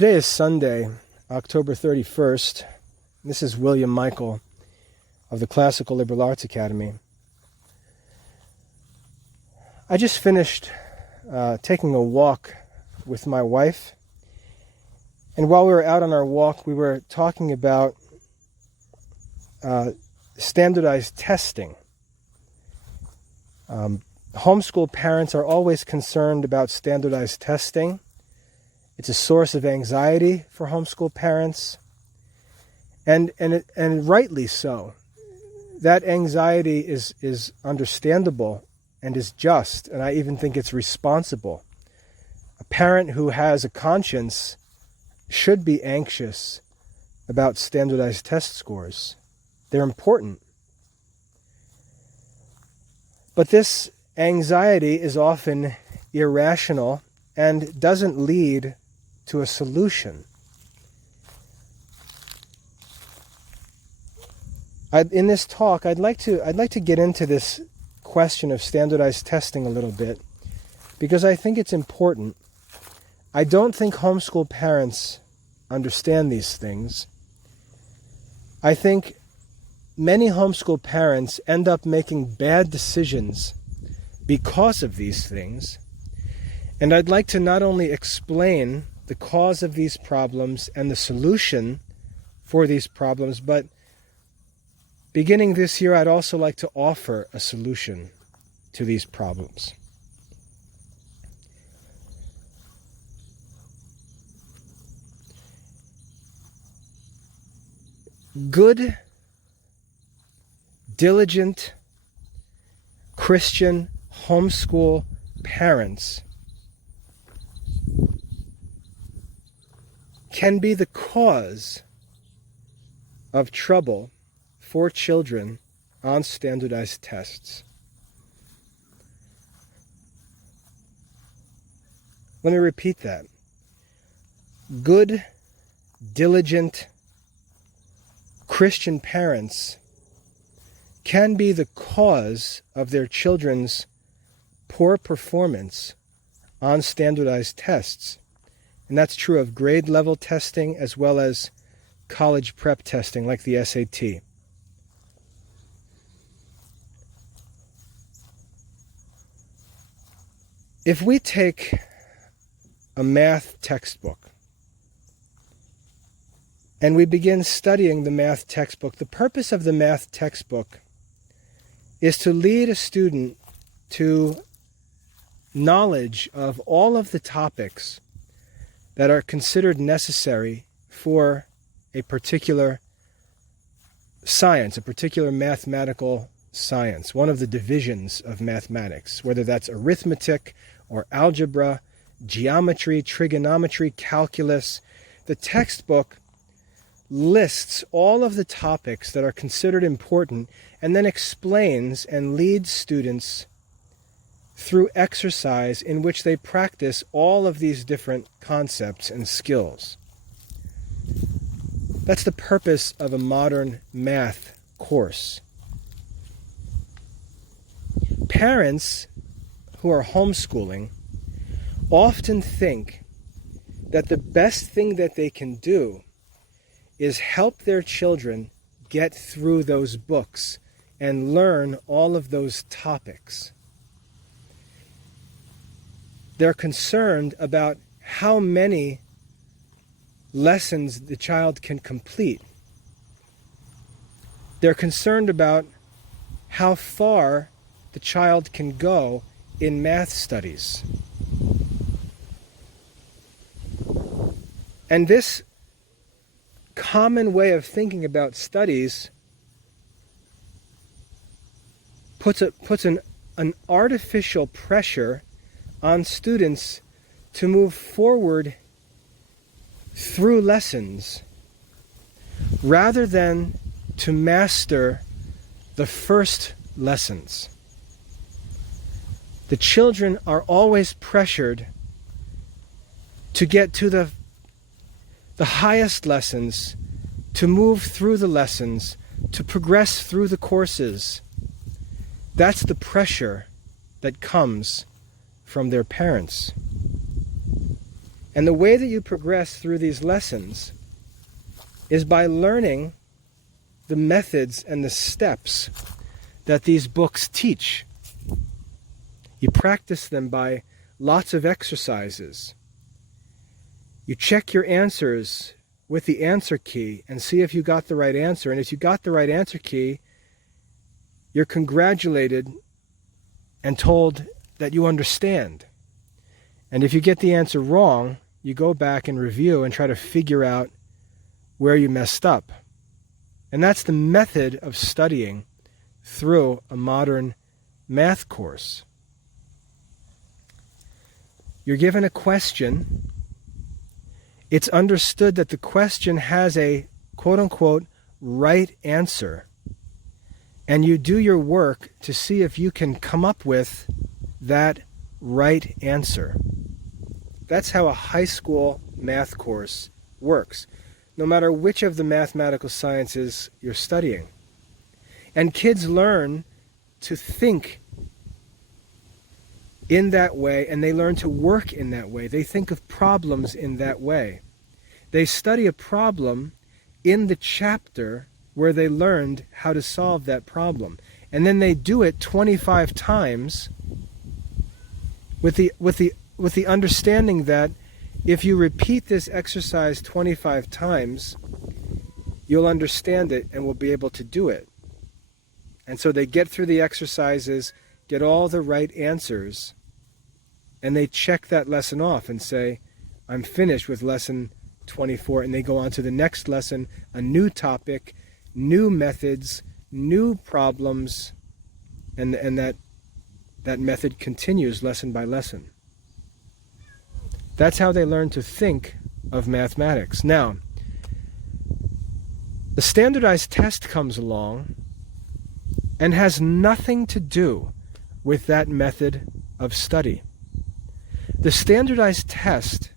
Today is Sunday, October 31st. This is William Michael of the Classical Liberal Arts Academy. I just finished taking a walk with my wife, and while we were out on our walk, we were talking about standardized testing. Homeschool parents are always concerned about standardized testing. It's a source of anxiety for homeschool parents, and rightly so. That anxiety is understandable and is just, and I even think it's responsible. A parent who has a conscience should be anxious about standardized test scores. They're important. But this anxiety is often irrational and doesn't lead to a solution. In this talk, I'd like to get into this question of standardized testing a little bit because I think it's important. I don't think homeschool parents understand these things. I think many homeschool parents end up making bad decisions because of these things. And I'd like to not only explain the cause of these problems and the solution for these problems, but beginning this year, I'd also like to offer a solution to these problems. Good, diligent, Christian homeschool parents can be the cause of trouble for children on standardized tests. Let me repeat that. Good, diligent Christian parents can be the cause of their children's poor performance on standardized tests. And that's true of grade level testing as well as college prep testing like the SAT. If we take a math textbook and we begin studying the math textbook, the purpose of the math textbook is to lead a student to knowledge of all of the topics that are considered necessary for a particular science, a particular mathematical science, one of the divisions of mathematics, whether that's arithmetic or algebra, geometry, trigonometry, calculus. The textbook lists all of the topics that are considered important and then explains and leads students through exercise in which they practice all of these different concepts and skills. That's the purpose of a modern math course. Parents who are homeschooling often think that the best thing that they can do is help their children get through those books and learn all of those topics. They're concerned about how many lessons the child can complete. They're concerned about how far the child can go in math studies. And this common way of thinking about studies puts an artificial pressure on students to move forward through lessons rather than to master the first lessons. The children are always pressured to get to the highest lessons, to move through the lessons, to progress through the courses. That's the pressure that comes from their parents. And the way that you progress through these lessons is by learning the methods and the steps that these books teach. You practice them by lots of exercises. You check your answers with the answer key and see if you got the right answer. And if you got the right answer key, you're congratulated and told that you understand. And if you get the answer wrong, you go back and review and try to figure out where you messed up. And that's the method of studying through a modern math course. You're given a question. It's understood that the question has a quote-unquote right answer. And you do your work to see if you can come up with that right answer. That's how a high school math course works, no matter which of the mathematical sciences you're studying. And kids learn to think in that way, and they learn to work in that way. They think of problems in that way. They study a problem in the chapter where they learned how to solve that problem. And then they do it 25 times with the understanding that if you repeat this exercise 25 times, you'll understand it and will be able to do it. And so they get through the exercises, get all the right answers, and they check that lesson off and say, I'm finished with lesson 24, and they go on to the next lesson, a new topic, new methods, new problems, and that method continues lesson by lesson. That's how they learn to think of mathematics. Now, the standardized test comes along and has nothing to do with that method of study. The standardized test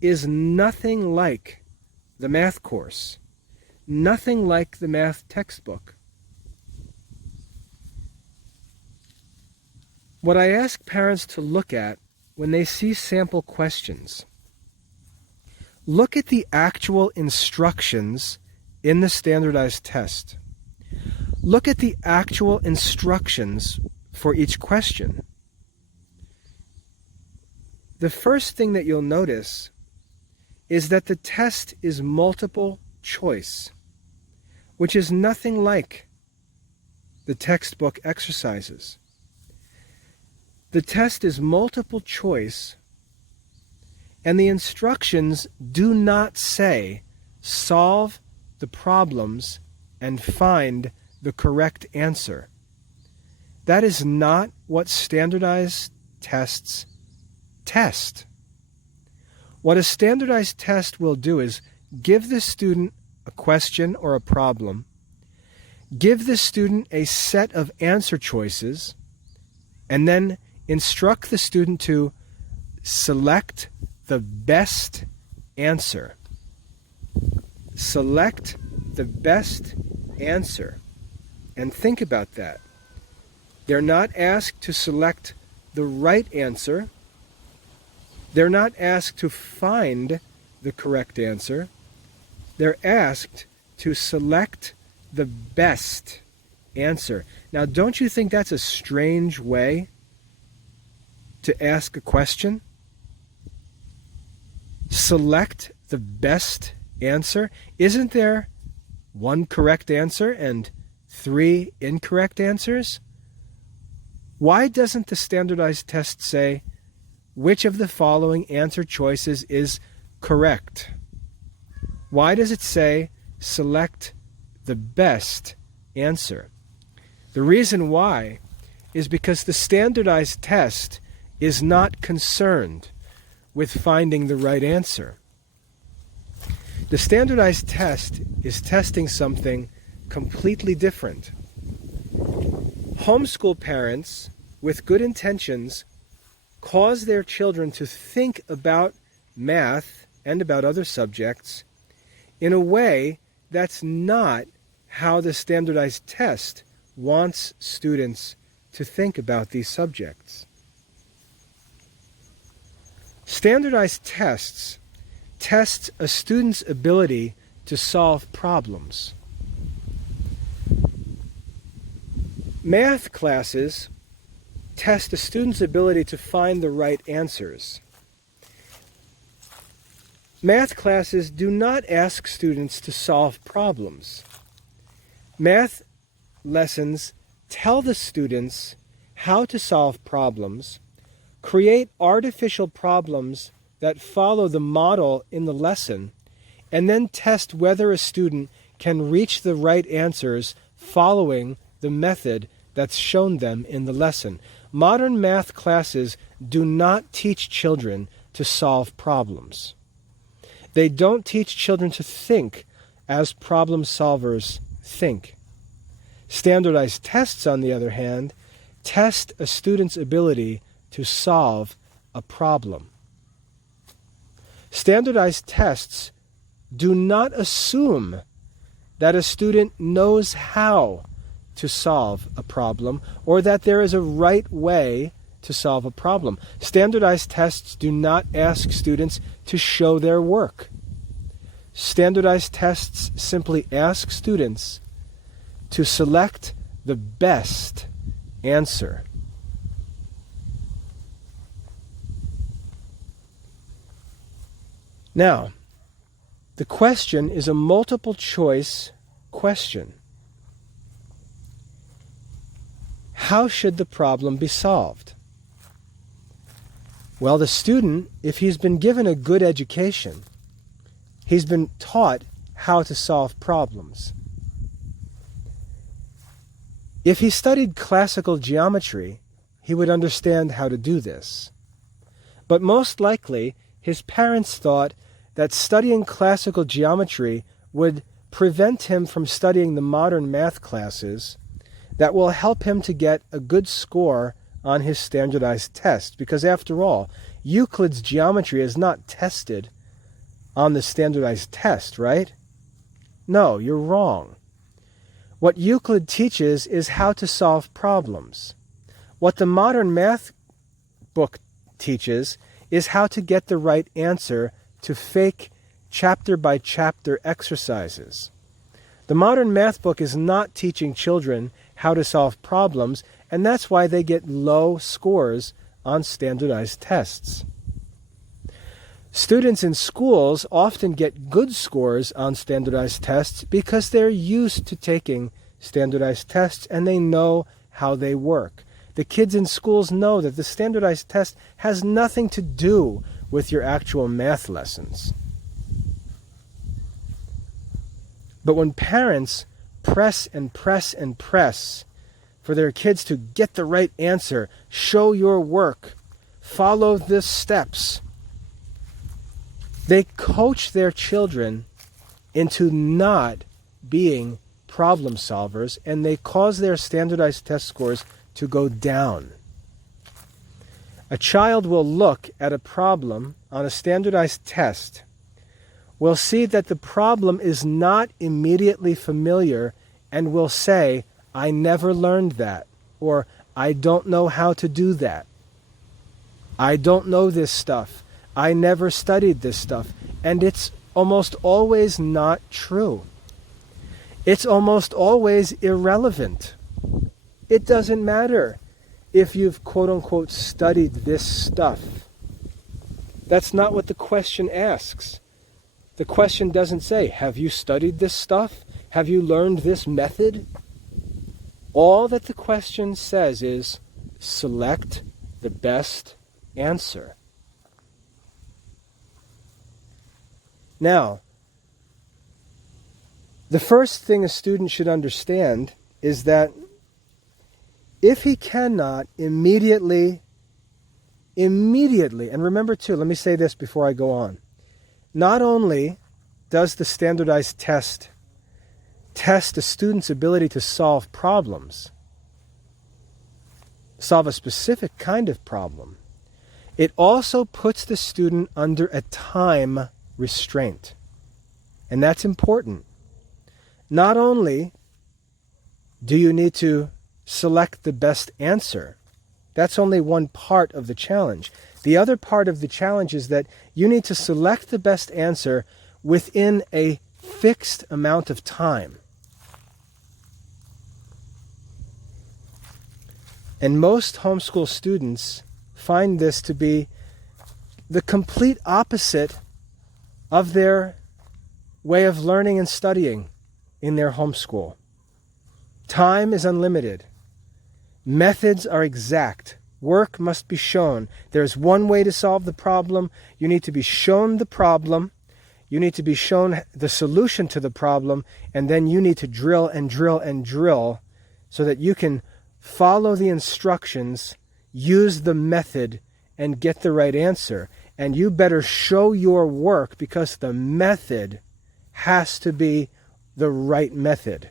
is nothing like the math course, nothing like the math textbook. What I ask parents to look at when they see sample questions, look at the actual instructions in the standardized test. Look at the actual instructions for each question. The first thing that you'll notice is that the test is multiple choice, which is nothing like the textbook exercises. The test is multiple choice, and the instructions do not say, solve the problems and find the correct answer. That is not what standardized tests test. What a standardized test will do is give the student a question or a problem, give the student a set of answer choices, and then instruct the student to select the best answer. Select the best answer. And think about that. They're not asked to select the right answer. They're not asked to find the correct answer. They're asked to select the best answer. Now, don't you think that's a strange way to ask a question? Select the best answer? Isn't there one correct answer and 3 incorrect answers? Why doesn't the standardized test say which of the following answer choices is correct? Why does it say select the best answer? The reason why is because the standardized test is not concerned with finding the right answer. The standardized test is testing something completely different. Homeschool parents with good intentions cause their children to think about math and about other subjects in a way that's not how the standardized test wants students to think about these subjects. Standardized tests test a student's ability to solve problems. Math classes test a student's ability to find the right answers. Math classes do not ask students to solve problems. Math lessons tell the students how to solve problems, create artificial problems that follow the model in the lesson, and then test whether a student can reach the right answers following the method that's shown them in the lesson. Modern math classes do not teach children to solve problems. They don't teach children to think as problem solvers think. Standardized tests, on the other hand, test a student's ability to solve a problem. Standardized tests do not assume that a student knows how to solve a problem or that there is a right way to solve a problem. Standardized tests do not ask students to show their work. Standardized tests simply ask students to select the best answer. Now, the question is a multiple choice question. How should the problem be solved? Well, the student, if he's been given a good education, he's been taught how to solve problems. If he studied classical geometry, he would understand how to do this. But most likely, his parents thought that studying classical geometry would prevent him from studying the modern math classes that will help him to get a good score on his standardized test. Because after all, Euclid's geometry is not tested on the standardized test, right? No, you're wrong. What Euclid teaches is how to solve problems. What the modern math book teaches is how to get the right answer to fake chapter-by-chapter exercises. The modern math book is not teaching children how to solve problems, and that's why they get low scores on standardized tests. Students in schools often get good scores on standardized tests because they're used to taking standardized tests and they know how they work. The kids in schools know that the standardized test has nothing to do with your actual math lessons. But when parents press and press and press for their kids to get the right answer, show your work, follow the steps, they coach their children into not being problem solvers, and they cause their standardized test scores to go down. A child will look at a problem on a standardized test, will see that the problem is not immediately familiar, and will say, "I never learned that," or "I don't know how to do that. I don't know this stuff. I never studied this stuff." And it's almost always not true. It's almost always irrelevant. It doesn't matter if you've quote-unquote studied this stuff. That's not what the question asks. The question doesn't say, "Have you studied this stuff? Have you learned this method?" All that the question says is, select the best answer. Now, the first thing a student should understand is that if he cannot immediately, and remember too, let me say this before I go on. Not only does the standardized test test a student's ability to solve problems, solve a specific kind of problem, it also puts the student under a time restraint. And that's important. Not only do you need to select the best answer, that's only one part of the challenge. The other part of the challenge is that you need to select the best answer within a fixed amount of time. And most homeschool students find this to be the complete opposite of their way of learning and studying in their homeschool. Time is unlimited. Methods are exact. Work must be shown. There's one way to solve the problem. You need to be shown the problem. You need to be shown the solution to the problem, and then you need to drill and drill and drill so that you can follow the instructions, use the method, and get the right answer. And you better show your work because the method has to be the right method.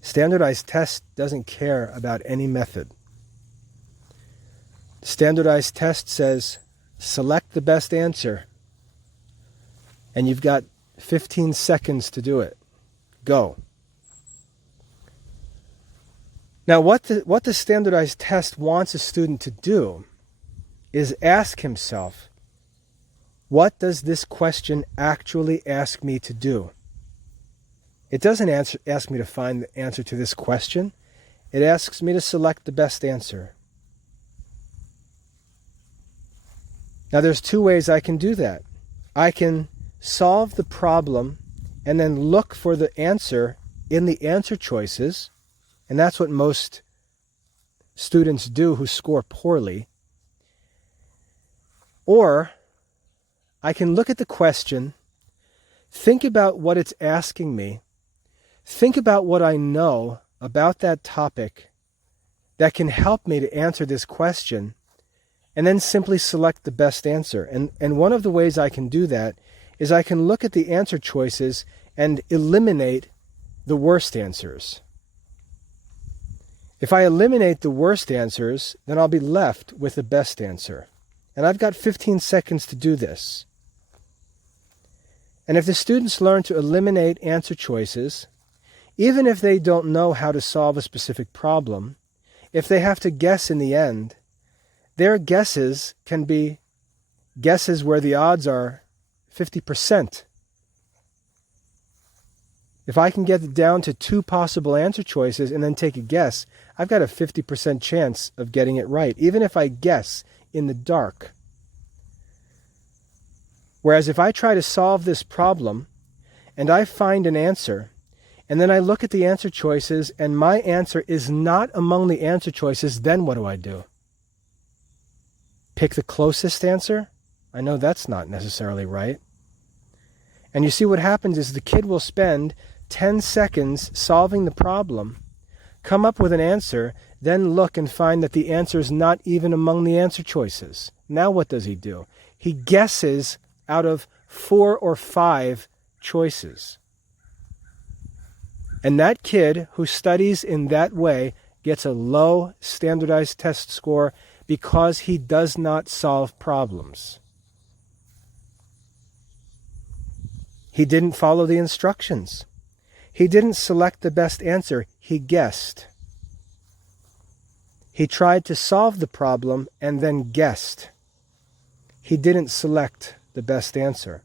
Standardized test doesn't care about any method. Standardized test says, select the best answer. And you've got 15 seconds to do it. Go. Now, what the standardized test wants a student to do is ask himself, what does this question actually ask me to do? It doesn't ask me to find the answer to this question. It asks me to select the best answer. Now, there's two ways I can do that. I can solve the problem and then look for the answer in the answer choices, and that's what most students do who score poorly. Or I can look at the question, think about what it's asking me, think about what I know about that topic that can help me to answer this question, and then simply select the best answer. And one of the ways I can do that is I can look at the answer choices and eliminate the worst answers. If I eliminate the worst answers, then I'll be left with the best answer. And I've got 15 seconds to do this. And if the students learn to eliminate answer choices, even if they don't know how to solve a specific problem, if they have to guess in the end, their guesses can be guesses where the odds are 50%. If I can get it down to 2 possible answer choices and then take a guess, I've got a 50% chance of getting it right, even if I guess in the dark. Whereas if I try to solve this problem and I find an answer, and then I look at the answer choices and my answer is not among the answer choices, then what do? Pick the closest answer? I know that's not necessarily right. And you see what happens is the kid will spend 10 seconds solving the problem, come up with an answer, then look and find that the answer is not even among the answer choices. Now what does he do? He guesses out of 4 or 5 choices. And that kid who studies in that way gets a low standardized test score because he does not solve problems. He didn't follow the instructions. He didn't select the best answer. He guessed. He tried to solve the problem and then guessed. He didn't select the best answer.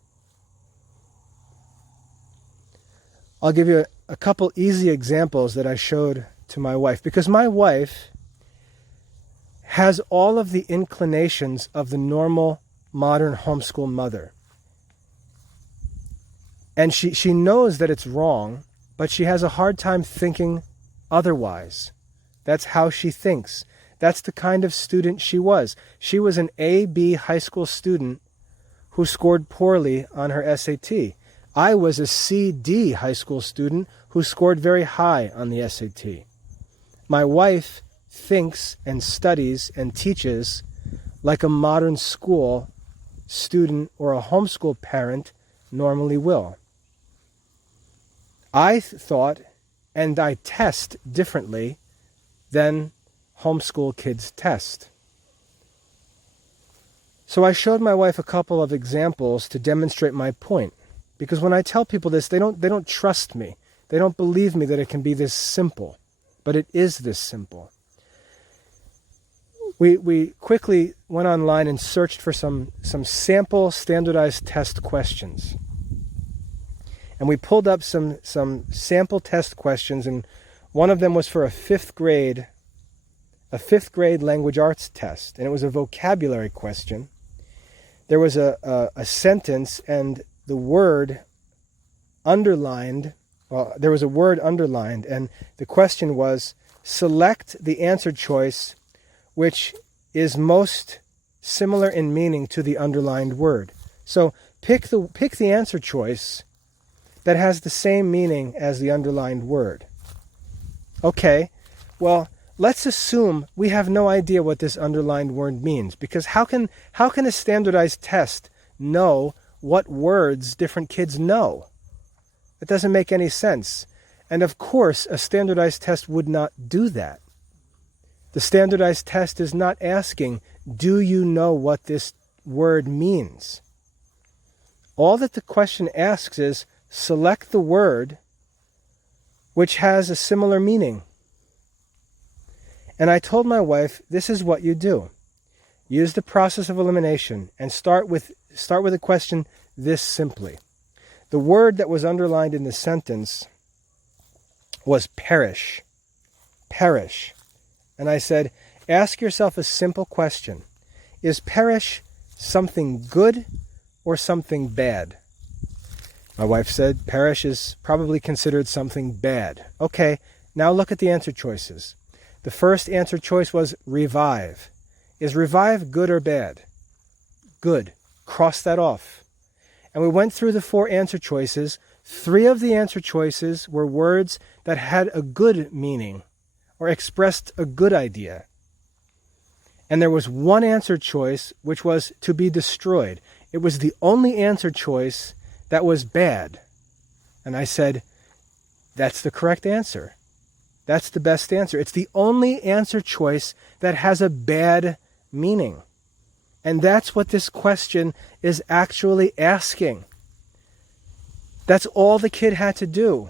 I'll give you a couple easy examples that I showed to my wife, because my wife has all of the inclinations of the normal modern homeschool mother. And she knows that it's wrong, but she has a hard time thinking otherwise. That's how she thinks. That's the kind of student she was. She was an A-B high school student who scored poorly on her SAT. I was a C-D high school student who scored very high on the SAT. My wife thinks and studies and teaches like a modern school student or a homeschool parent normally will. I thought and I test differently than homeschool kids test. So I showed my wife a couple of examples to demonstrate my point. Because when I tell people this, they don't trust me. They don't believe me that it can be this simple. But it is this simple. we quickly went online and searched for some sample standardized test questions. And we pulled up some sample test questions, and one of them was for a fifth grade language arts test, and it was a vocabulary question. There was a sentence, and the word underlined, well, there was a word underlined, and the question was, select the answer choice which is most similar in meaning to the underlined word. So pick the answer choice that has the same meaning as the underlined word. Okay, well, let's assume we have no idea what this underlined word means, because how can a standardized test know what words different kids know? It doesn't make any sense. And of course, a standardized test would not do that. The standardized test is not asking, do you know what this word means? All that the question asks is, select the word which has a similar meaning. And I told my wife, this is what you do. Use the process of elimination and start with a question this simply. The word that was underlined in the sentence was perish. Perish. And I said, ask yourself a simple question. Is perish something good or something bad? My wife said, perish is probably considered something bad. Okay, now look at the answer choices. The first answer choice was revive. Is revive good or bad? Good. Cross that off. And we went through the 4 answer choices. 3 of the answer choices were words that had a good meaning or expressed a good idea. And there was 1 answer choice which was to be destroyed. It was the only answer choice that was bad. And I said, that's the correct answer. That's the best answer. It's the only answer choice that has a bad meaning. And that's what this question is actually asking. That's all the kid had to do,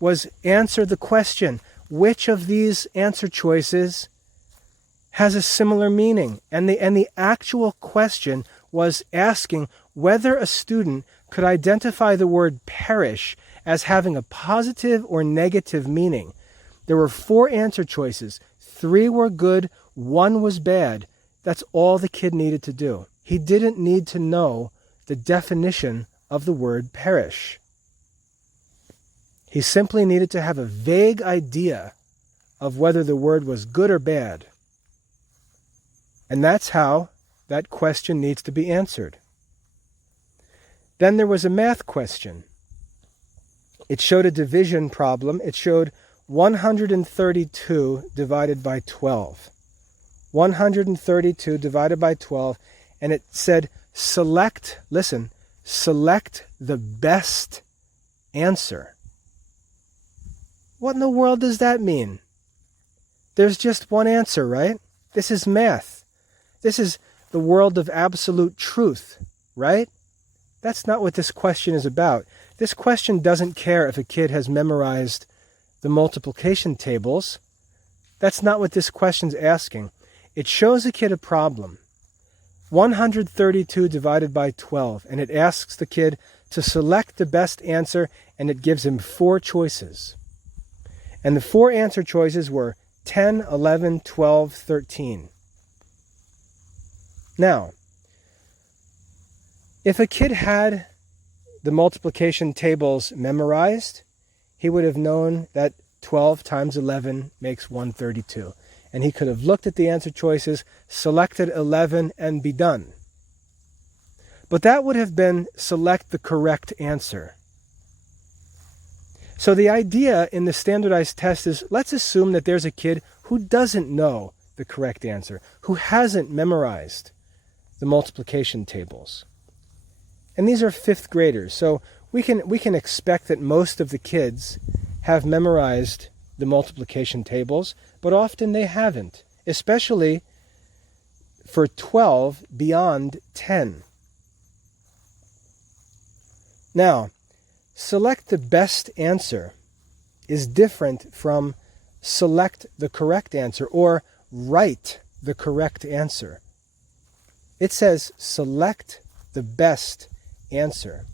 was answer the question, which of these answer choices has a similar meaning? And the actual question was asking whether a student could identify the word perish as having a positive or negative meaning. There were 4 answer choices. 3 were good, 1 was bad. That's all the kid needed to do. He didn't need to know the definition of the word perish. He simply needed to have a vague idea of whether the word was good or bad. And that's how that question needs to be answered. Then there was a math question. It showed a division problem. It showed 132 divided by 12. 132 divided by 12, and it said select the best answer. What in the world does that mean? There's just one answer, right? This is math. This is the world of absolute truth, right? That's not what this question is about. This question doesn't care if a kid has memorized the multiplication tables. That's not what this question's asking. It shows a kid a problem. 132 divided by 12, and it asks the kid to select the best answer, and it gives him 4 choices. And the 4 answer choices were 10, 11, 12, 13. Now, if a kid had the multiplication tables memorized, he would have known that 12 times 11 makes 132. And he could have looked at the answer choices, selected 11, and be done. But that would have been select the correct answer. So the idea in the standardized test is, let's assume that there's a kid who doesn't know the correct answer, who hasn't memorized the multiplication tables. And these are 5th graders, so we can expect that most of the kids have memorized the multiplication tables, but often they haven't, especially for 12 beyond 10. Now, select the best answer is different from select the correct answer or write the correct answer. It says select the best answer.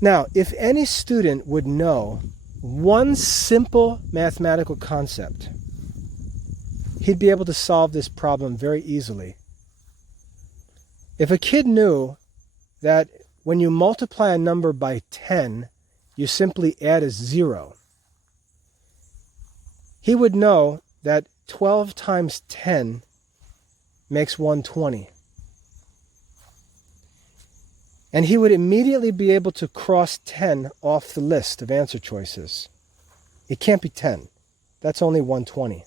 Now, if any student would know one simple mathematical concept, he'd be able to solve this problem very easily. If a kid knew that when you multiply a number by 10, you simply add a 0, he would know that 12 times 10 makes 120. And he would immediately be able to cross 10 off the list of answer choices. It can't be 10. That's only 120.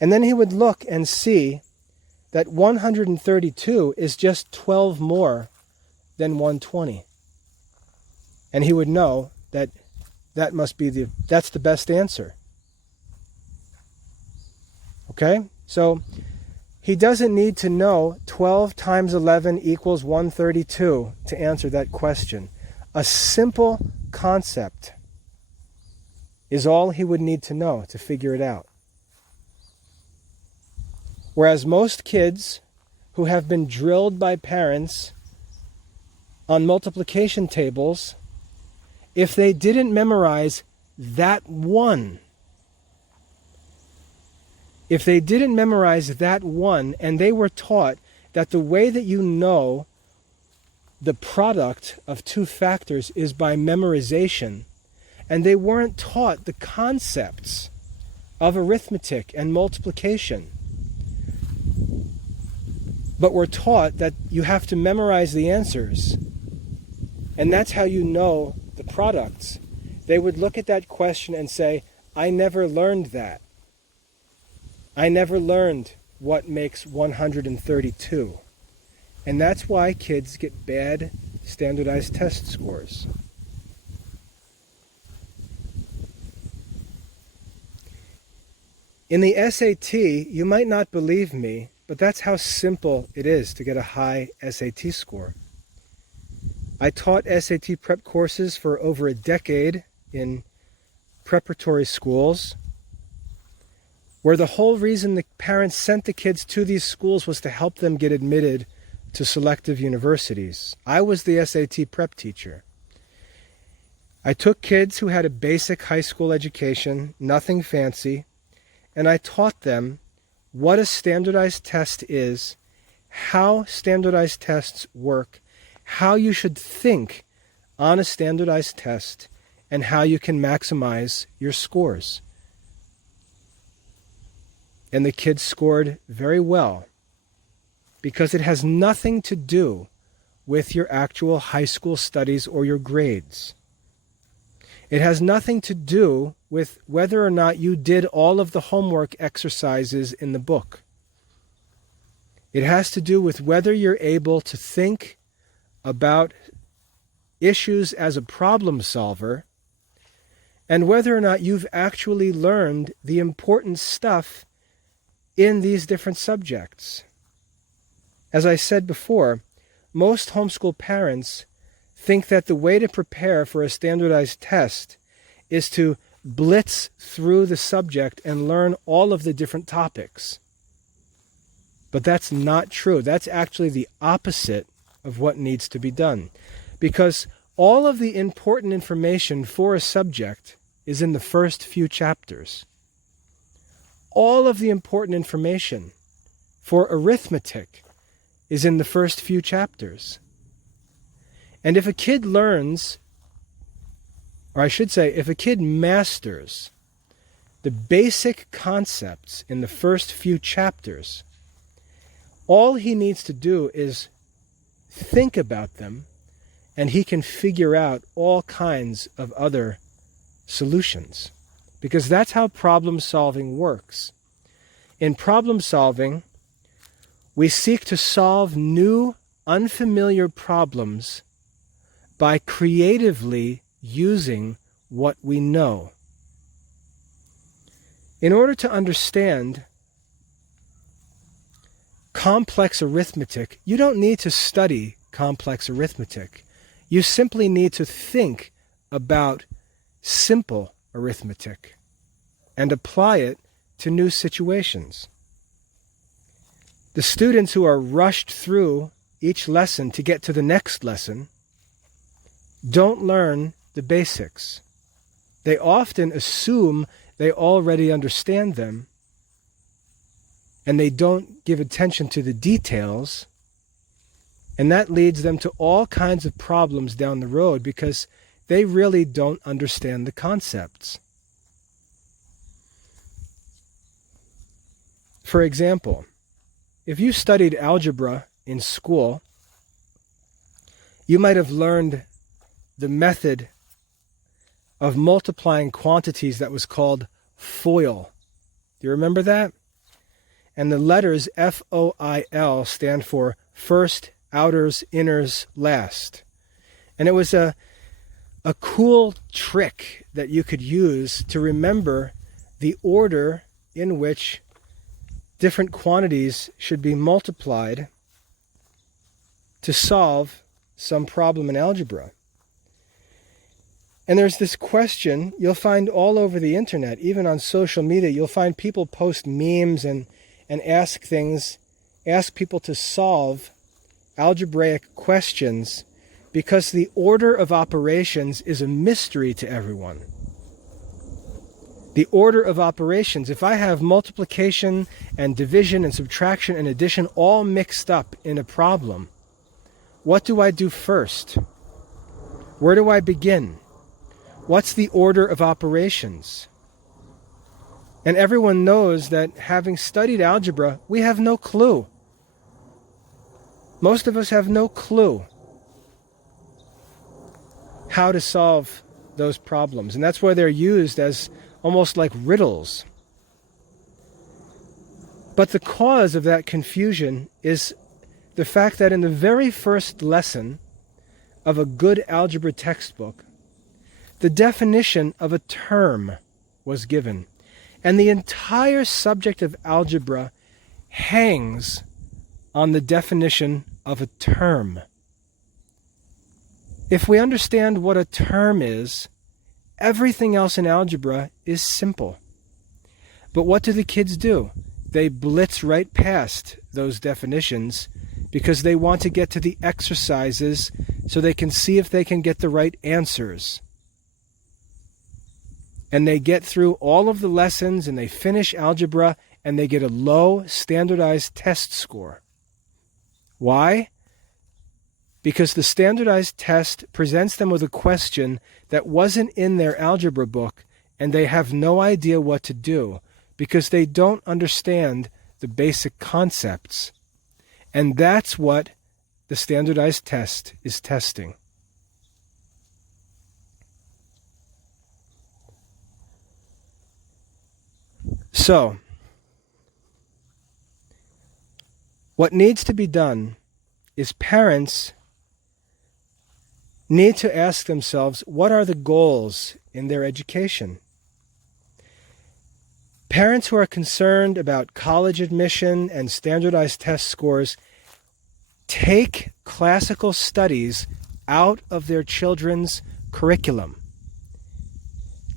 And then he would look and see that 132 is just 12 more than 120. And he would know that that's the best answer. Okay? So he doesn't need to know 12 times 11 equals 132 to answer that question. A simple concept is all he would need to know to figure it out. Whereas most kids who have been drilled by parents on multiplication tables, if they didn't memorize that one, and they were taught that the way that you know the product of two factors is by memorization, and they weren't taught the concepts of arithmetic and multiplication, but were taught that you have to memorize the answers, and that's how you know the products, they would look at that question and say, I never learned that. I never learned what makes 132. And that's why kids get bad standardized test scores. In the SAT, you might not believe me, but that's how simple it is to get a high SAT score. I taught SAT prep courses for over a decade in preparatory schools, where the whole reason the parents sent the kids to these schools was to help them get admitted to selective universities. I was the SAT prep teacher. I took kids who had a basic high school education, nothing fancy, and I taught them what a standardized test is, how standardized tests work, how you should think on a standardized test, and how you can maximize your scores. And the kids scored very well, because it has nothing to do with your actual high school studies or your grades. It has nothing to do with whether or not you did all of the homework exercises in the book. It has to do with whether you're able to think about issues as a problem solver, and whether or not you've actually learned the important stuff in these different subjects. As I said before, most homeschool parents think that the way to prepare for a standardized test is to blitz through the subject and learn all of the different topics. But that's not true. That's actually the opposite of what needs to be done. Because all of the important information for a subject is in the first few chapters. All of the important information for arithmetic is in the first few chapters. And if a kid learns, or I should say, if a kid masters the basic concepts in the first few chapters, all he needs to do is think about them, and he can figure out all kinds of other solutions. Because that's how problem solving works. In problem solving, we seek to solve new, unfamiliar problems by creatively using what we know. In order to understand complex arithmetic, you don't need to study complex arithmetic. You simply need to think about simple arithmetic and apply it to new situations. The students who are rushed through each lesson to get to the next lesson don't learn the basics. They often assume they already understand them, and they don't give attention to the details, and that leads them to all kinds of problems down the road because they really don't understand the concepts. For example, if you studied algebra in school, you might have learned the method of multiplying quantities that was called FOIL. Do you remember that? And the letters FOIL stand for first, outers, inners, last. And it was a cool trick that you could use to remember the order in which different quantities should be multiplied to solve some problem in algebra. And there's this question you'll find all over the internet, even on social media. You'll find people post memes and ask people to solve algebraic questions because the order of operations is a mystery to everyone. The order of operations, if I have multiplication and division and subtraction and addition all mixed up in a problem, what do I do first? Where do I begin? What's the order of operations? And everyone knows that having studied algebra, we have no clue. Most of us have no clue how to solve those problems. And that's why they're used as almost like riddles. But the cause of that confusion is the fact that in the very first lesson of a good algebra textbook, the definition of a term was given. And the entire subject of algebra hangs on the definition of a term. If we understand what a term is, everything else in algebra is simple. But what do the kids do? They blitz right past those definitions because they want to get to the exercises so they can see if they can get the right answers. And they get through all of the lessons and they finish algebra and they get a low standardized test score. Why? Because the standardized test presents them with a question that wasn't in their algebra book and they have no idea what to do because they don't understand the basic concepts. And that's what the standardized test is testing. So, what needs to be done is parents need to ask themselves, what are the goals in their education? Parents who are concerned about college admission and standardized test scores take classical studies out of their children's curriculum.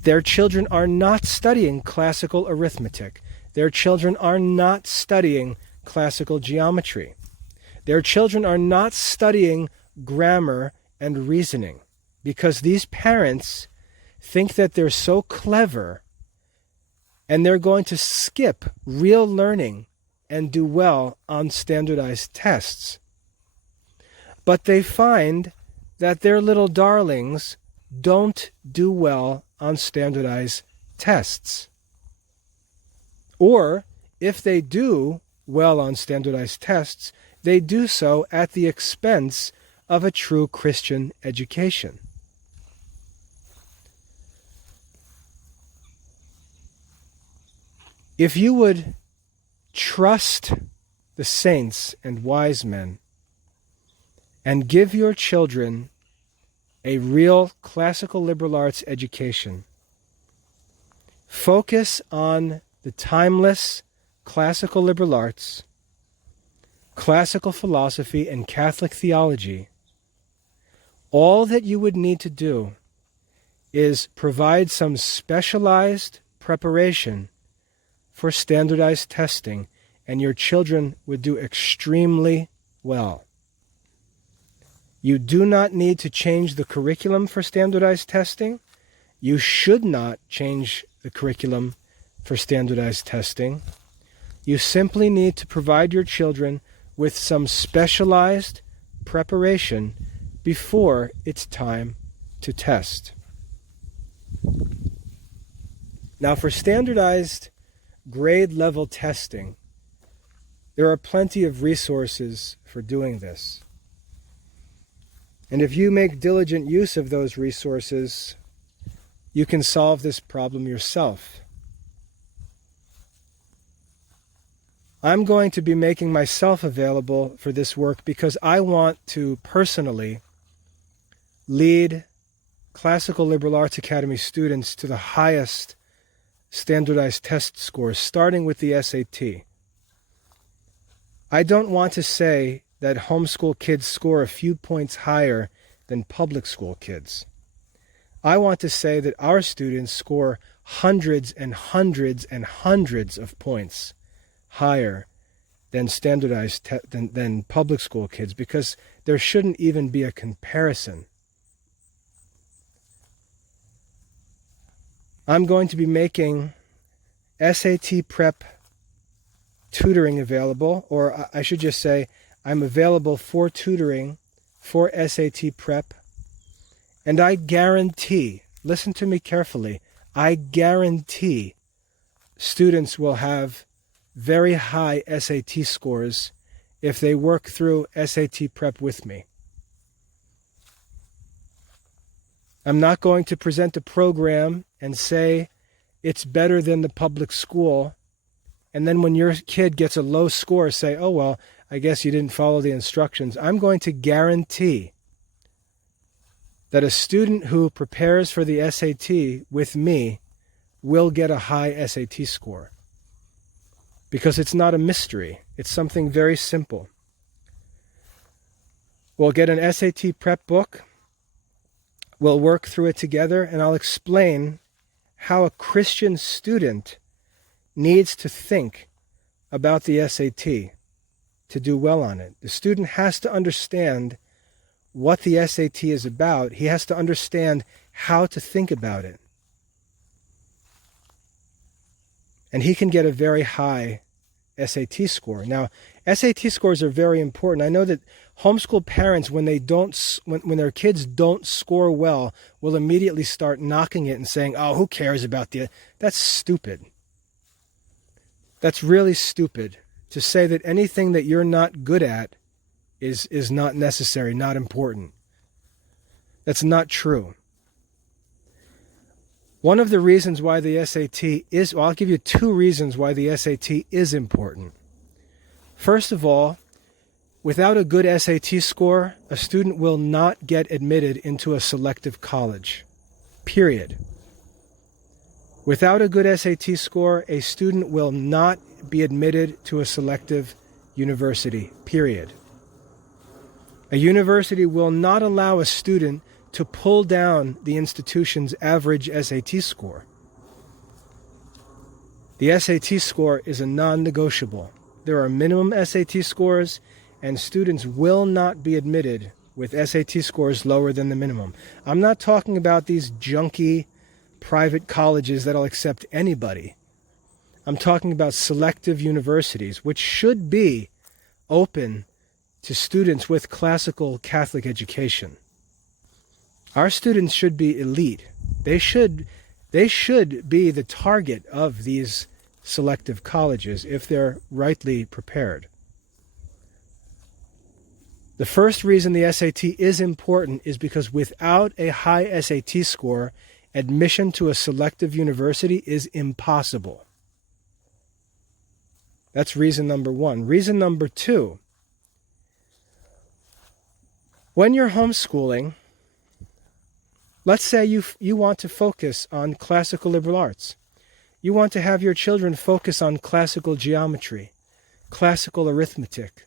Their children are not studying classical arithmetic. Their children are not studying classical geometry. Their children are not studying grammar and reasoning because these parents think that they're so clever and they're going to skip real learning and do well on standardized tests. But they find that their little darlings don't do well on standardized tests. Or if they do well on standardized tests, they do so at the expense of a true Christian education. If you would trust the saints and wise men and give your children a real classical liberal arts education, focus on the timeless classical liberal arts, classical philosophy, and Catholic theology, all that you would need to do is provide some specialized preparation for standardized testing, and your children would do extremely well. You do not need to change the curriculum for standardized testing. You should not change the curriculum for standardized testing. You simply need to provide your children with some specialized preparation before it's time to test. Now, for standardized grade level testing, there are plenty of resources for doing this. And if you make diligent use of those resources, you can solve this problem yourself. I'm going to be making myself available for this work because I want to personally lead Classical Liberal Arts Academy students to the highest standardized test scores, starting with the SAT. I don't want to say that homeschool kids score a few points higher than public school kids. I want to say that our students score hundreds and hundreds and hundreds of points higher than standardized than public school kids, because there shouldn't even be a comparison. I'm going to be making SAT prep tutoring available, or I should just say I'm available for tutoring for SAT prep, and I guarantee, listen to me carefully, I guarantee students will have very high SAT scores if they work through SAT prep with me. I'm not going to present a program and say it's better than the public school, and then when your kid gets a low score, say, oh, well, I guess you didn't follow the instructions. I'm going to guarantee that a student who prepares for the SAT with me will get a high SAT score. Because it's not a mystery. It's something very simple. We'll get an SAT prep book. We'll work through it together, and I'll explain how a Christian student needs to think about the SAT to do well on it. The student has to understand what the SAT is about. He has to understand how to think about it. And he can get a very high SAT score. Now, SAT scores are very important. I know that homeschool parents, when their kids don't score well, will immediately start knocking it and saying, oh, who cares about that's stupid. That's really stupid to say that anything that you're not good at is not necessary, not important. That's not true. One of the reasons why the SAT is, well, I'll give you two reasons why the SAT is important. First of all, without a good SAT score, a student will not get admitted into a selective college. Period. Without a good SAT score, a student will not be admitted to a selective university. Period. A university will not allow a student to pull down the institution's average SAT score. The SAT score is a non-negotiable. There are minimum SAT scores, and students will not be admitted with SAT scores lower than the minimum. I'm not talking about these junky private colleges that'll accept anybody. I'm talking about selective universities, which should be open to students with classical Catholic education. Our students should be elite. They should be the target of these selective colleges if they're rightly prepared. The first reason the SAT is important is because without a high SAT score, admission to a selective university is impossible. That's reason number one. Reason number two, when you're homeschooling, let's say you want to focus on classical liberal arts. You want to have your children focus on classical geometry, classical arithmetic,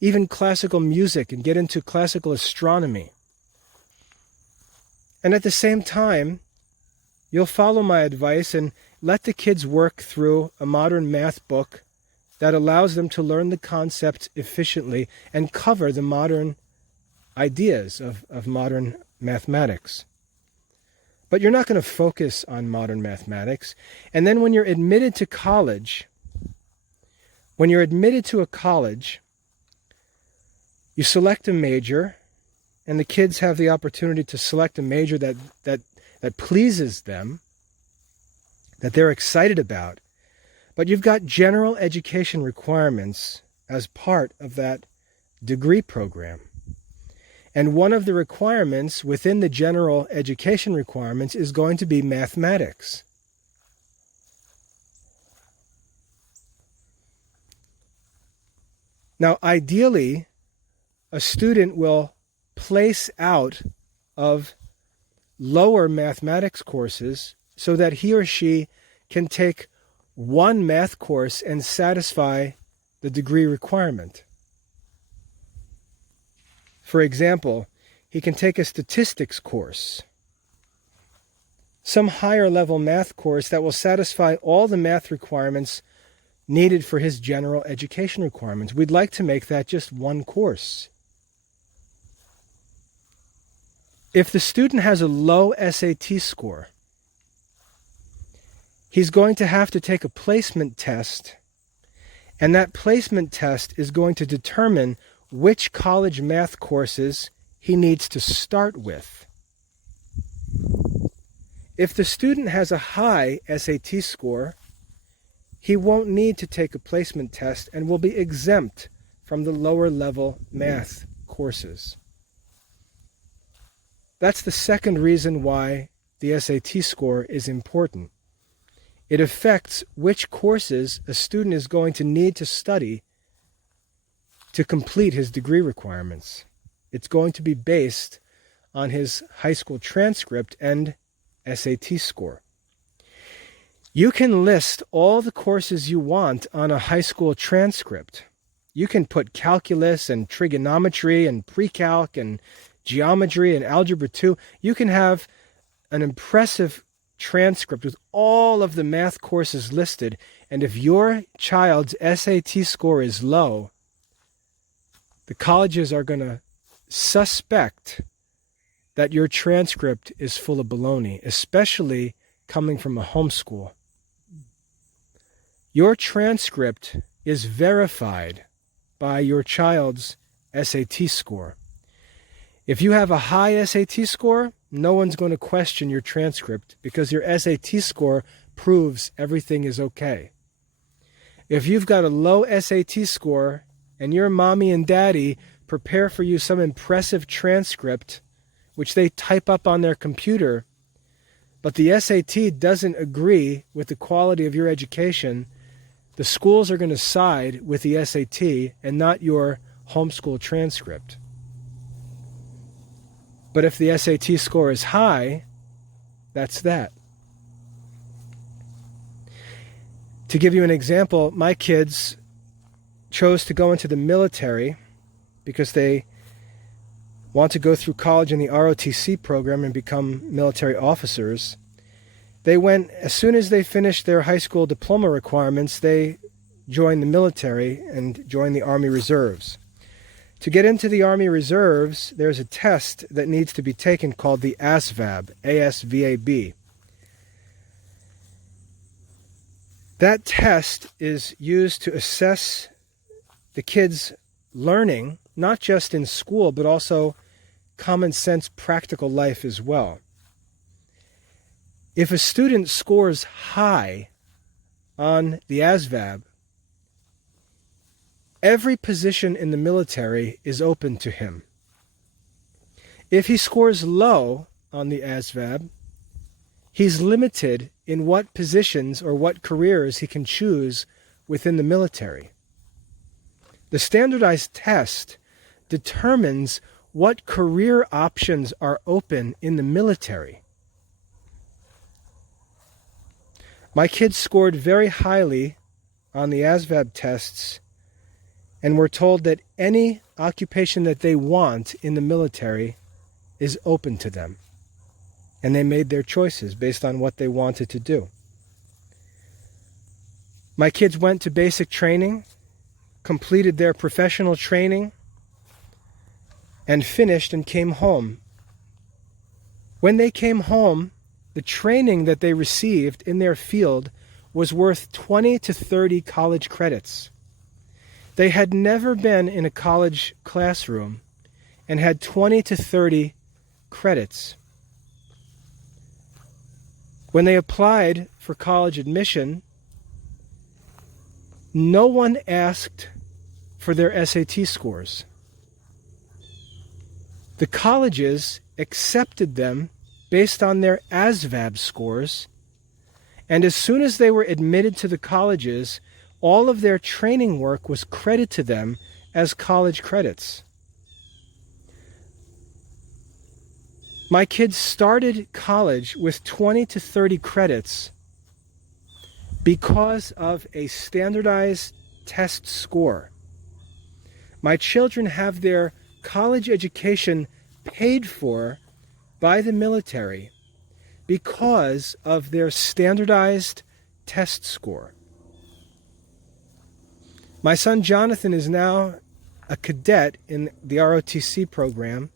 even classical music, and get into classical astronomy. And at the same time, you'll follow my advice and let the kids work through a modern math book that allows them to learn the concepts efficiently and cover the modern ideas of modern mathematics. But you're not going to focus on modern mathematics. And then when you're admitted to college, you select a major, and the kids have the opportunity to select a major that pleases them, that they're excited about. But you've got general education requirements as part of that degree program. And one of the requirements within the general education requirements is going to be mathematics. Now, ideally, a student will place out of lower mathematics courses so that he or she can take one math course and satisfy the degree requirement. For example, he can take a statistics course, some higher level math course that will satisfy all the math requirements needed for his general education requirements. We'd like to make that just one course. If the student has a low SAT score, he's going to have to take a placement test, and that placement test is going to determine which college math courses he needs to start with. If the student has a high SAT score, he won't need to take a placement test and will be exempt from the lower level math courses. That's the second reason why the SAT score is important. It affects which courses a student is going to need to study to complete his degree requirements. It's going to be based on his high school transcript and SAT score. You can list all the courses you want on a high school transcript. You can put calculus and trigonometry and pre-calc and geometry and algebra 2. You can have an impressive transcript with all of the math courses listed, and if your child's SAT score is low, the colleges are going to suspect that your transcript is full of baloney, especially coming from a homeschool. Your transcript is verified by your child's SAT score. If you have a high SAT score, no one's going to question your transcript because your SAT score proves everything is okay. If you've got a low SAT score and your mommy and daddy prepare for you some impressive transcript, which they type up on their computer, but the SAT doesn't agree with the quality of your education, the schools are going to side with the SAT and not your homeschool transcript. But if the SAT score is high, that's that. To give you an example, my kids chose to go into the military because they want to go through college in the ROTC program and become military officers. They went, as soon as they finished their high school diploma requirements, they joined the military and joined the Army Reserves. To get into the Army Reserves, there's a test that needs to be taken called the ASVAB, A-S-V-A-B. That test is used to assess the kids' learning, not just in school, but also common sense practical life as well. If a student scores high on the ASVAB, every position in the military is open to him. If he scores low on the ASVAB, he's limited in what positions or what careers he can choose within the military. The standardized test determines what career options are open in the military. My kids scored very highly on the ASVAB tests and were told that any occupation that they want in the military is open to them. And they made their choices based on what they wanted to do. My kids went to basic training, completed their professional training, and finished and came home. When they came home, the training that they received in their field was worth 20 to 30 college credits. They had never been in a college classroom and had 20 to 30 credits. When they applied for college admission, no one asked for their SAT scores. The colleges accepted them based on their ASVAB scores, and as soon as they were admitted to the colleges, all of their training work was credited to them as college credits. My kids started college with 20 to 30 credits because of a standardized test score. My children have their college education paid for by the military because of their standardized test score. My son Jonathan is now a cadet in the ROTC program.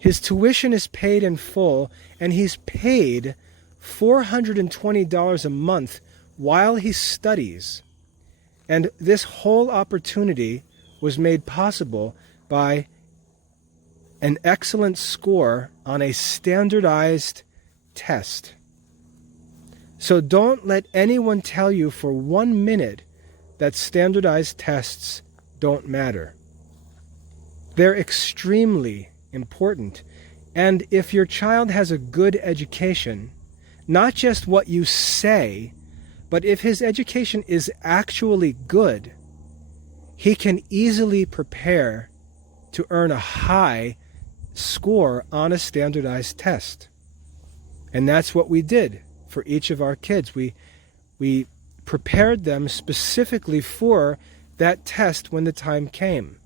His tuition is paid in full, and he's paid $420 a month while he studies. And this whole opportunity was made possible by an excellent score on a standardized test. So don't let anyone tell you for 1 minute that standardized tests don't matter. They're extremely important. And if your child has a good education, not just what you say, but if his education is actually good, he can easily prepare to earn a high score on a standardized test. And that's what we did for each of our kids. We prepared them specifically for that test when the time came.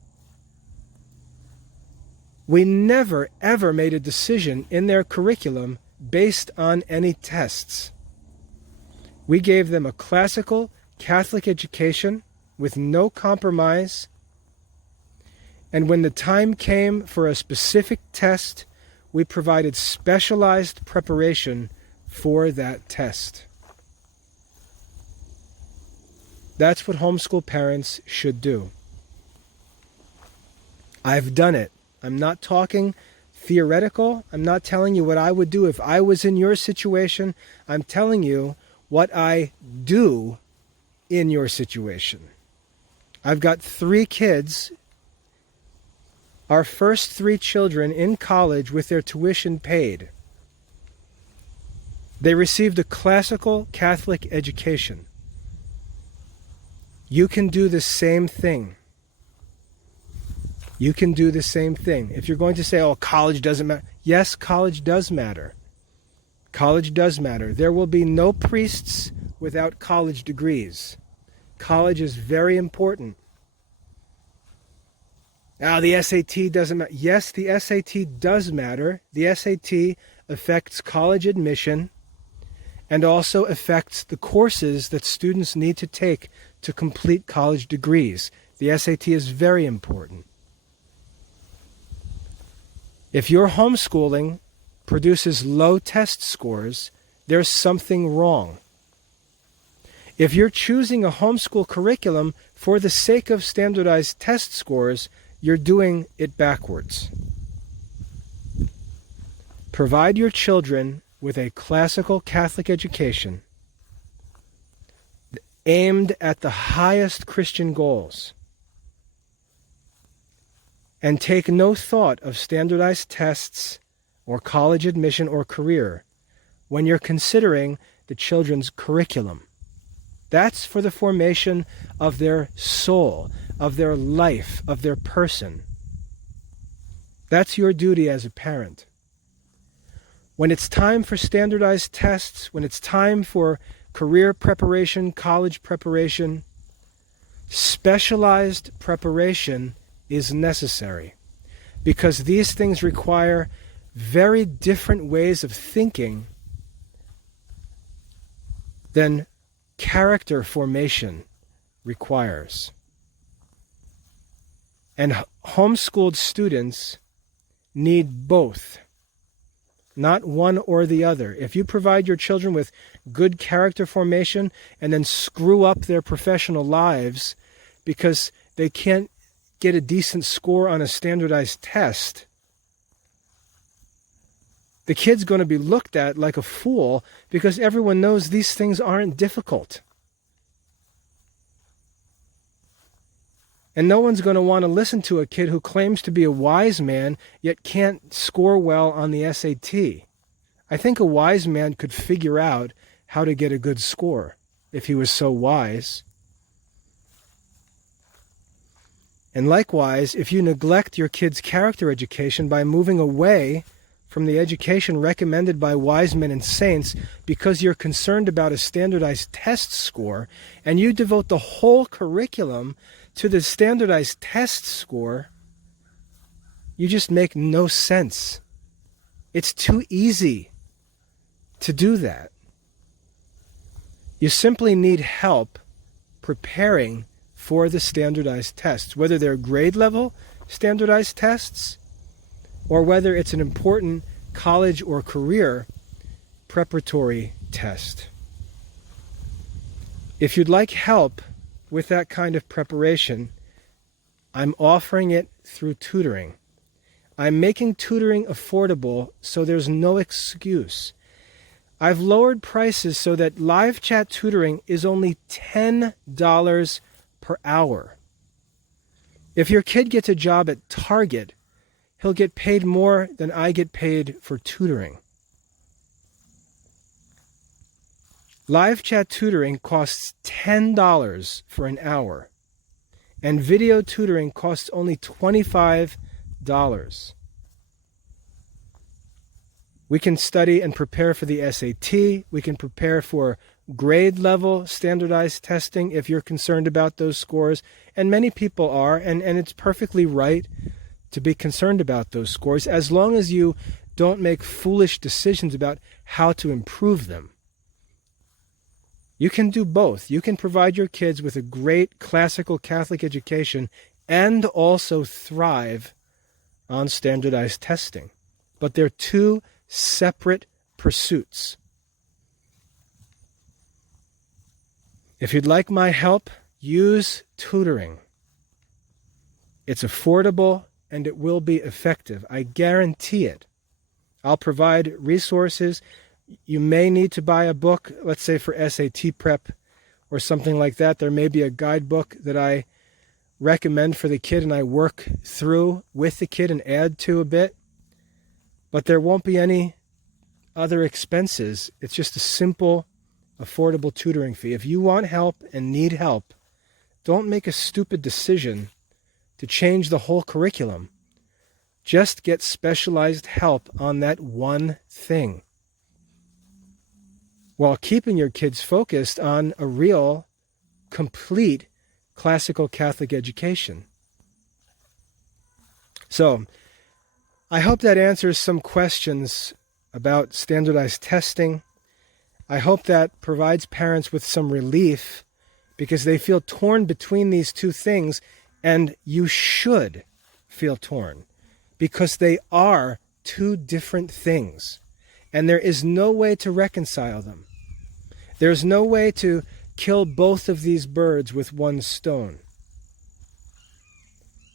We never, ever made a decision in their curriculum based on any tests. We gave them a classical Catholic education with no compromise. And when the time came for a specific test, we provided specialized preparation for that test. That's what homeschool parents should do. I've done it. I'm not talking theoretical. I'm not telling you what I would do if I was in your situation. I'm telling you what I do in your situation. I've got 3 kids, our first 3 children in college with their tuition paid. They received a classical Catholic education. You can do the same thing. You can do the same thing. If you're going to say, oh, college doesn't matter. Yes, college does matter. College does matter. There will be no priests without college degrees. College is very important. Now, the SAT doesn't matter. Yes, the SAT does matter. The SAT affects college admission and also affects the courses that students need to take to complete college degrees. The SAT is very important. If your homeschooling produces low test scores, there's something wrong. If you're choosing a homeschool curriculum for the sake of standardized test scores, you're doing it backwards. Provide your children with a classical Catholic education aimed at the highest Christian goals, and take no thought of standardized tests or college admission or career when you're considering the children's curriculum. That's for the formation of their soul, of their life, of their person. That's your duty as a parent. When it's time for standardized tests, when it's time for career preparation, college preparation, specialized preparation is necessary, because these things require very different ways of thinking than character formation requires. And homeschooled students need both, not one or the other. If you provide your children with good character formation and then screw up their professional lives because they can't get a decent score on a standardized test, the kid's going to be looked at like a fool because everyone knows these things aren't difficult. And no one's going to want to listen to a kid who claims to be a wise man yet can't score well on the SAT. I think a wise man could figure out how to get a good score if he was so wise. And likewise, if you neglect your kid's character education by moving away from the education recommended by wise men and saints because you're concerned about a standardized test score, and you devote the whole curriculum to the standardized test score, you just make no sense. It's too easy to do that. You simply need help preparing for the standardized tests, whether they're grade level standardized tests or whether it's an important college or career preparatory test. If you'd like help with that kind of preparation, I'm offering it through tutoring. I'm making tutoring affordable so there's no excuse. I've lowered prices so that live chat tutoring is only $10 per hour. If your kid gets a job at Target, he'll get paid more than I get paid for tutoring. Live chat tutoring costs $10 for an hour, and video tutoring costs only $25. We can study and prepare for the SAT. We can prepare for grade level standardized testing if you're concerned about those scores, and many people are, and it's perfectly right to be concerned about those scores as long as you don't make foolish decisions about how to improve them. You can do both. You can provide your kids with a great classical Catholic education and also thrive on standardized testing. But they're two separate pursuits. If you'd like my help, use tutoring. It's affordable and it will be effective. I guarantee it. I'll provide resources. You may need to buy a book, let's say for SAT prep or something like that. There may be a guidebook that I recommend for the kid and I work through with the kid and add to a bit. But there won't be any other expenses. It's just a simple, affordable tutoring fee. If you want help and need help, don't make a stupid decision to change the whole curriculum. Just get specialized help on that one thing, while keeping your kids focused on a real, complete classical Catholic education. So, I hope that answers some questions about standardized testing. I hope that provides parents with some relief because they feel torn between these two things, and you should feel torn because they are two different things. And there is no way to reconcile them. There's no way to kill both of these birds with one stone.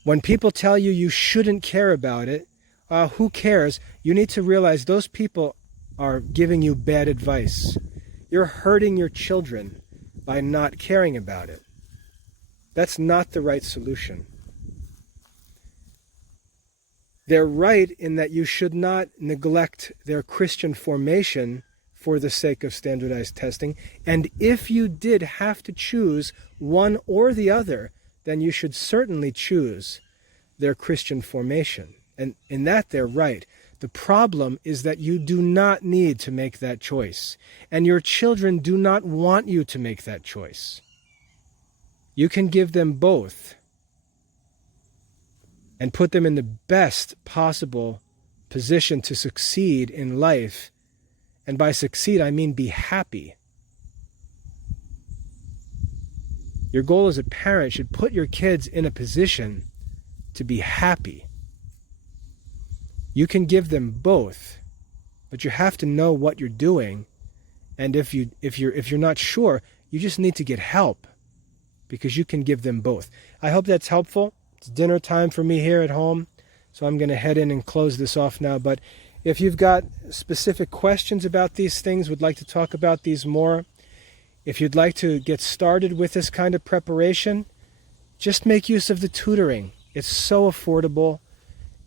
When people tell you you shouldn't care about it, who cares? You need to realize those people are giving you bad advice. You're hurting your children by not caring about it. That's not the right solution. They're right in that you should not neglect their Christian formation for the sake of standardized testing. And if you did have to choose one or the other, then you should certainly choose their Christian formation. And in that, they're right. The problem is that you do not need to make that choice. And your children do not want you to make that choice. You can give them both and put them in the best possible position to succeed in life. And by succeed, I mean be happy. Your goal as a parent should put your kids in a position to be happy. You can give them both, but you have to know what you're doing. And if you're not sure, you just need to get help, because you can give them both. I hope that's helpful. It's dinner time for me here at home, so I'm going to head in and close this off now. But if you've got specific questions about these things, would like to talk about these more, if you'd like to get started with this kind of preparation, just make use of the tutoring. It's so affordable.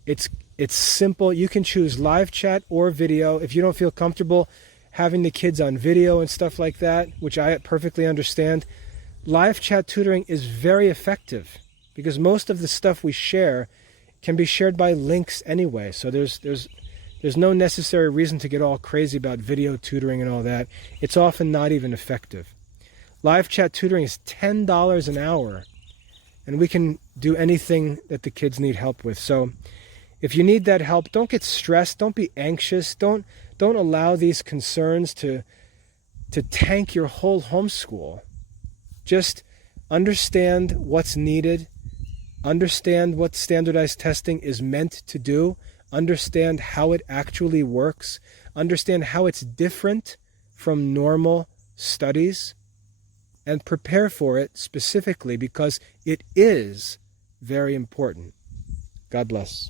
It's simple. You can choose live chat or video. If you don't feel comfortable having the kids on video and stuff like that, which I perfectly understand, live chat tutoring is very effective, because most of the stuff we share can be shared by links anyway. So there's no necessary reason to get all crazy about video tutoring and all that. It's often not even effective. Live chat tutoring is $10 an hour, and we can do anything that the kids need help with. So if you need that help, don't get stressed. Don't be anxious. Don't allow these concerns to tank your whole homeschool. Just understand what's needed. Understand what standardized testing is meant to do. Understand how it actually works. Understand how it's different from normal studies. And prepare for it specifically, because it is very important. God bless.